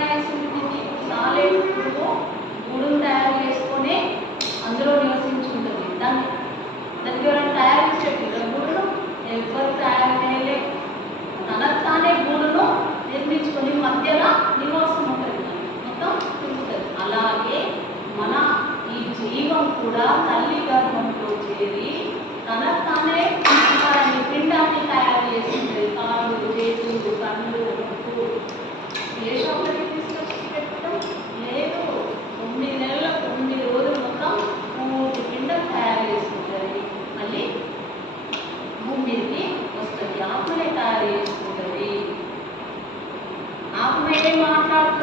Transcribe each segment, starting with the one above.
తయారు చేసుకుంటుంది నాలుగు తయారు చేసుకొని అందులో నివసించుకుంటుంది దాన్ని దానికి తయారు చేసేట్టు గూడును తయారు చేయలే తనకు తానే గూడును నిర్మించుకొని మధ్యలో నివాసం ఉంటుంది మొత్తం చూస్తుంది అలాగే మన ఈ జీవం కూడా తల్లి గర్భంలో చేరి Okay, mga kapatid.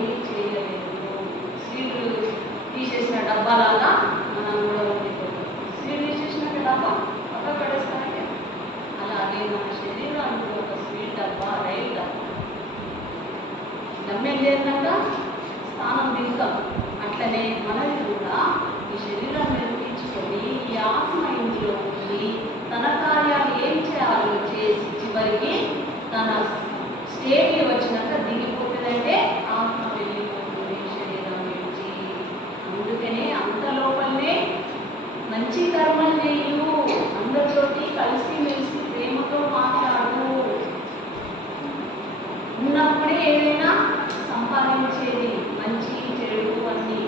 ఏమీ చేయలేదు. స్త్రీలు తీసేసిన డబ్బాలాగా మనం కూడా ఉండిపోతాం. స్త్రీలు తీసేసిన డబ్బా పక్క పడేస్తానంటే అలాగే మన శరీరానికి ఒక స్వీట్ డబ్బా రైల్ డబ్బా. గమ్యం చేసినాక స్థానం దిగుతాం అట్లనే మనది కూడా ఈ శరీరం నిర్మించుకొని ఈ ఆత్మ ఇంట్లో ఉండి తన కార్యాలు ఏం చేయాలో చేసి చివరికి తన స్టేట్ మంచి కర్మలు చేయు అందరితోటి కలిసి మెలిసి ప్రేమతో మాట్లాడు. ఉన్నప్పుడే ఏదైనా సంపాదించేది మంచి చెడు అన్ని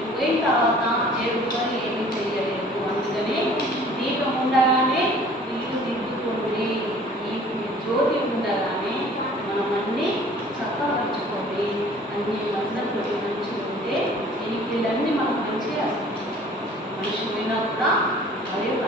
ఎక్కువైన తర్వాత చెడు అని あが歩